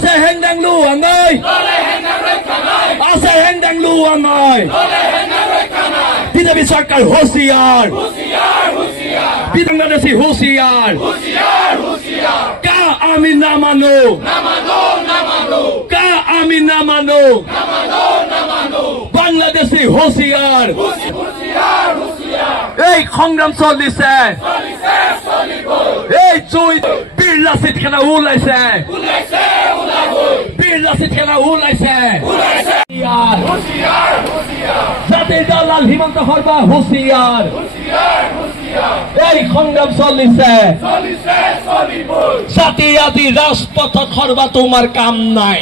আছে হেংদাং লোৱা নাই আছে হেংদাং লোৱা নাই বিজেপি চৰকাৰ হুঁচিয়াৰ বাংলাদেশী হুঁচিয়াৰ কা আমি নামানো কা আমি নামানো বাংলাদেশী হুঁচিয়াৰ এই সংগ্ৰাম চলিছে এই জুই বীৰ লাচিত সেনা ওলাইছে বীৰ লাচিত সেনা ওলাইছে জাতিৰ দালাল হিমন্ত শৰ্মা হুঁচিয়াৰ এই সংগ্ৰাম চলিছে জাতি আদি ৰাজপথত সৰ্বা তোমাৰ কাম নাই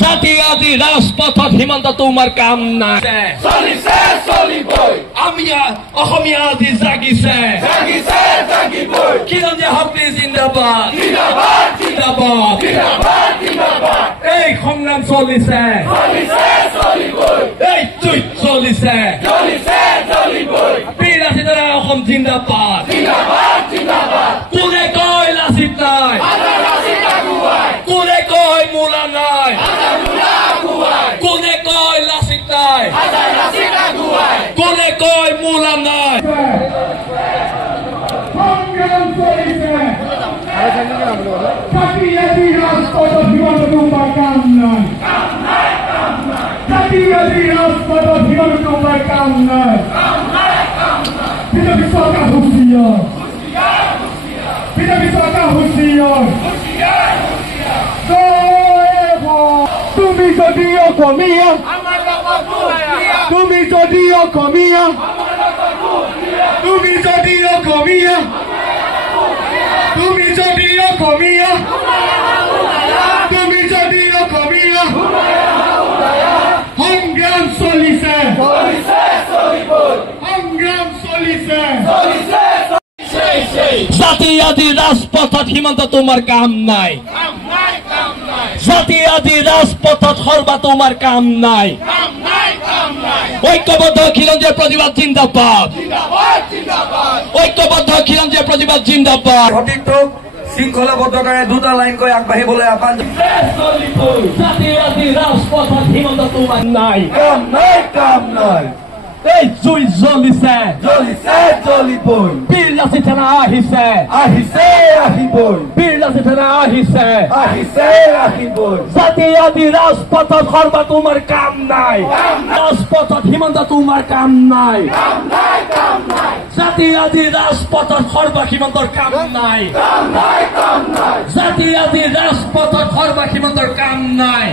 জাতি আদি ৰাজপথত হিমন্ত তোমাৰ কাম নাই আমি অসমীয়া আজি জাগিছে খিলঞ্জীয়া শক্তি জিন্দাবাদ এই সংগ্ৰাম চলিছে এই যুদ্ধ চলিছে বীৰ লাচিতৰ অসম জিন্দাবাদ কোনে কয় লাচিত নাই কোনে কয় মূলা নাই কোনে কয় লাচিত নাই কোনে কয় মূলা নাই সংগ্ৰাম চলিছে জাতি ৰাজপথত হিমন্ত তোমাৰ কাম নাই জাতি ৰাজপথত হিমন্ত তোমাৰ কাম নাই বিজেপি চৰকাৰ হুঁচিয়াৰ বিজেপি চৰকাৰ হুঁচিয়াৰ তুমি যদি অসমীয়া তুমি যদি অসমীয়া তুমি যদি অসমীয়া তুমি যদি অসমীয়া তুমি যদি অসমীয়া সংগ্ৰাম চলিছে সংগ্ৰাম চলিছে জাতি আদি ৰাজপথত হিমন্ত তোমাৰ কাম নাই জাতি আদি ৰাজপথত সৰ্বা তোমাৰ কাম নাই ঐক্যবদ্ধ খিলঞ্জীয়া প্ৰতিবাদ জিন্দাবাদ ঐক্যবদ্ধ খিলঞ্জীয়া প্ৰতিবাদ জিন্দাবাদ সঠিকটোক শৃংখলাবদ্ধতাৰে দুটা লাইনকৈ আগবাঢ়িবলৈ আহ্বান জাতি আদি ৰাজপথত হিমন্ত তোমাৰ নাই কাম নাই এই জুই জ্বলিছে জ্বলিবই বীৰ লাচিত সেনা আহিছে আহিবই বীৰ লাচিত সেনা আহিছে আহিবই জাতি আদি ৰাজপথত সৰ্বা তোমাৰ কাম নাই ৰাজপথত হিমন্ত তোমাৰ কাম নাই জাতি আদি ৰাজপথত সৰ্বা হিমন্তৰ কাম নাই জাতি আদি ৰাজপথত সৰ্বা হিমন্তৰ কাম নাই